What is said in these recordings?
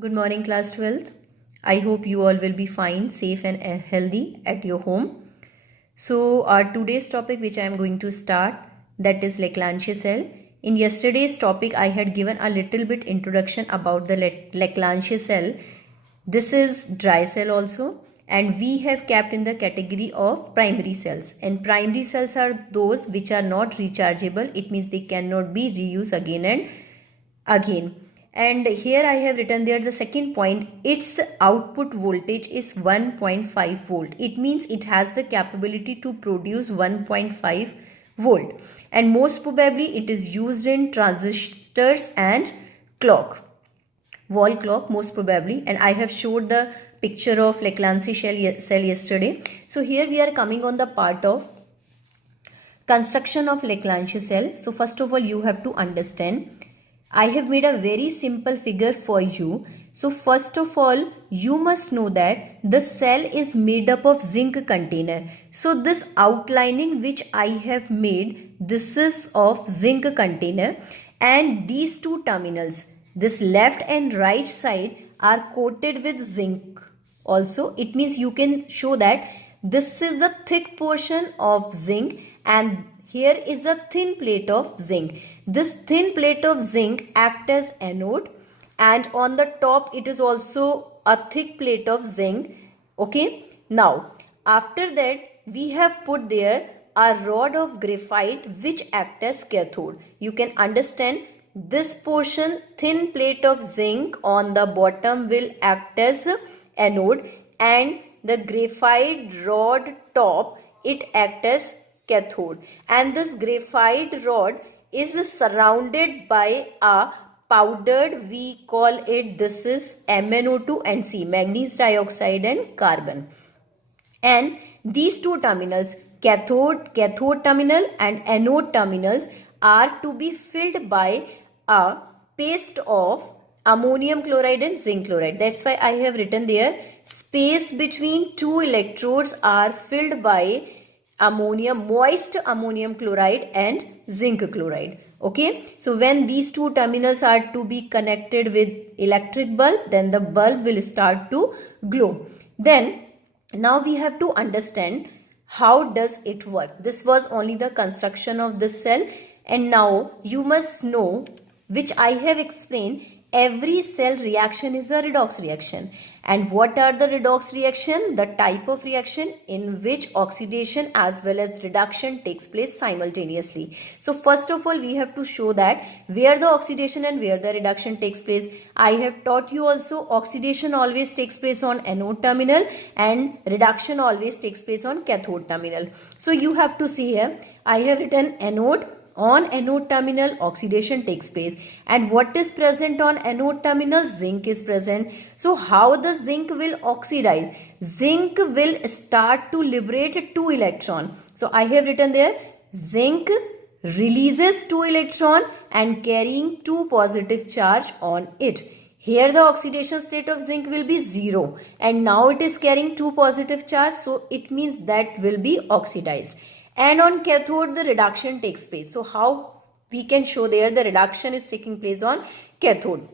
Good morning, class 12th. I hope you all will be fine, safe and healthy at your home. So our today's topic which I am going to start, that is Leclanche cell. In yesterday's topic I had given a little bit introduction about the Leclanche cell. This is dry cell also, and we have kept in the category of primary cells, and primary cells are those which are not rechargeable. It means they cannot be reused again and again. And here I have written there the second point, its output voltage is 1.5 volt. It means it has the capability to produce 1.5 volt, and most probably it is used in transistors and clock, wall clock most probably. And I have showed the picture of Leclanche cell yesterday. So here we are coming on the part of construction of Leclanche cell. So first of all you have to understand, I have made a very simple figure for you. So first of all, you must know that the cell is made up of zinc container. So this outlining which I have made, this is of zinc container, and these two terminals, this left and right side, are coated with zinc. Also, it means you can show that this is the thick portion of zinc and here is a thin plate of zinc. This thin plate of zinc acts as anode, and on the top it is also a thick plate of zinc. Okay. Now after that we have put there a rod of graphite which acts as cathode. You can understand this portion, thin plate of zinc on the bottom, will act as anode, and the graphite rod top, it acts as cathode. And this graphite rod is surrounded by a powdered, we call it, this is MnO2 and C, manganese dioxide and carbon. And these two terminals, cathode terminal and anode terminals, are to be filled by a paste of ammonium chloride and zinc chloride. That's why I have written there, space between two electrodes are filled by moist ammonium chloride and zinc chloride. Okay, so when these two terminals are to be connected with electric bulb, then the bulb will start to glow. Then now we have to understand how does it work. This was only the construction of this cell, and now you must know, which I have explained, every cell reaction is a redox reaction. And what are the redox reaction? The type of reaction in which oxidation as well as reduction takes place simultaneously. So first of all we have to show that where the oxidation and where the reduction takes place. I have taught you also, oxidation always takes place on anode terminal and reduction always takes place on cathode terminal. So you have to see here, I have written anode. On anode terminal, oxidation takes place, and what is present on anode terminal? Zinc is present. So how the zinc will oxidize? Zinc will start to liberate 2 electron. So I have written there, zinc releases 2 electron and carrying 2 positive charge on it. Here the oxidation state of zinc will be 0, and now it is carrying 2 positive charge, so it means that will be oxidized. And on cathode the reduction takes place. So how we can show there the reduction is taking place on cathode.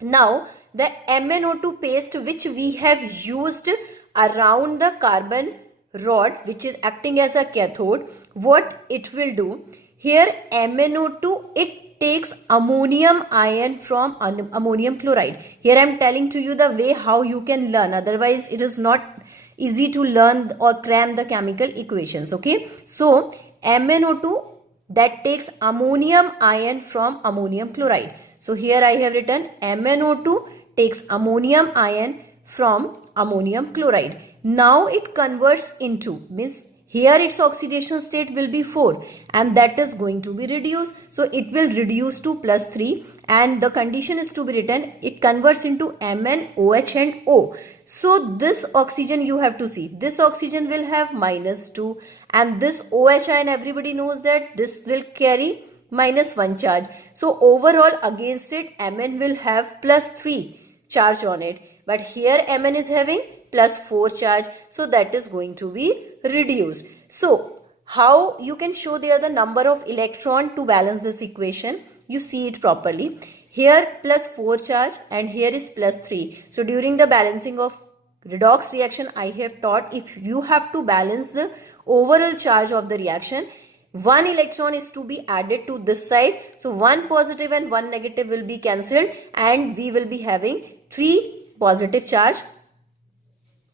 Now the MnO2 paste which we have used around the carbon rod, which is acting as a cathode, what it will do? Here MnO2, it takes ammonium ion from ammonium chloride. Here I am telling to you the way how you can learn, otherwise it is not easy to learn or cram the chemical equations. Okay, so MnO2 that takes ammonium ion from ammonium chloride. So here I have written MnO2 takes ammonium ion from ammonium chloride. Now it converts into, means here its oxidation state will be 4 and that is going to be reduced. So it will reduce to +3, and the condition is to be written, it converts into Mn, OH and O. So this oxygen you have to see, this oxygen will have -2, and this OH ion, everybody knows that this will carry -1 charge. So overall against it Mn will have +3 charge on it, but here Mn is having +4 charge, so that is going to be reduced. So how you can show there the number of electron to balance this equation? You see it properly. here plus 4 charge and here is plus 3. So during the balancing of redox reaction, I have taught if you have to balance the overall charge of the reaction, one electron is to be added to this side. So one positive and one negative will be cancelled and we will be having 3 positive charge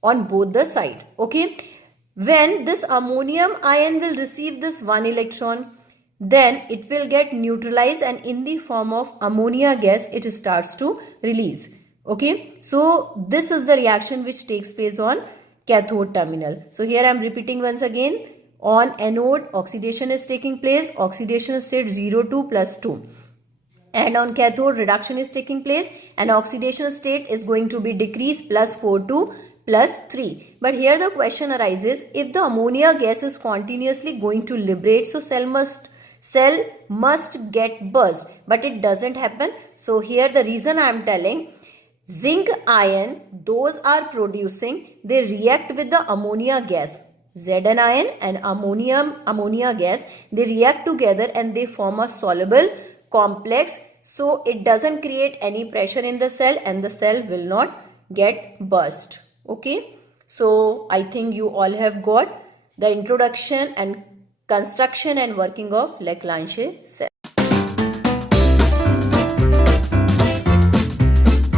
on both the side. Okay. When this ammonium ion will receive this one electron, then it will get neutralized and in the form of ammonia gas it starts to release. Okay. So this is the reaction which takes place on cathode terminal. So here I am repeating once again. On anode, oxidation is taking place, oxidation state 0 to plus 2. And on cathode, reduction is taking place and oxidation state is going to be decreased plus 4 to plus 3. But here the question arises, if the ammonia gas is continuously going to liberate, so cell must get burst, but it doesn't happen. So here the reason I am telling, zinc ion, those are producing, they react with the ammonia gas. Zn ion and ammonia gas, they react together and they form a soluble complex. So it doesn't create any pressure in the cell and the cell will not get burst. Okay. So I think you all have got the introduction and construction and working of Leclanche cell.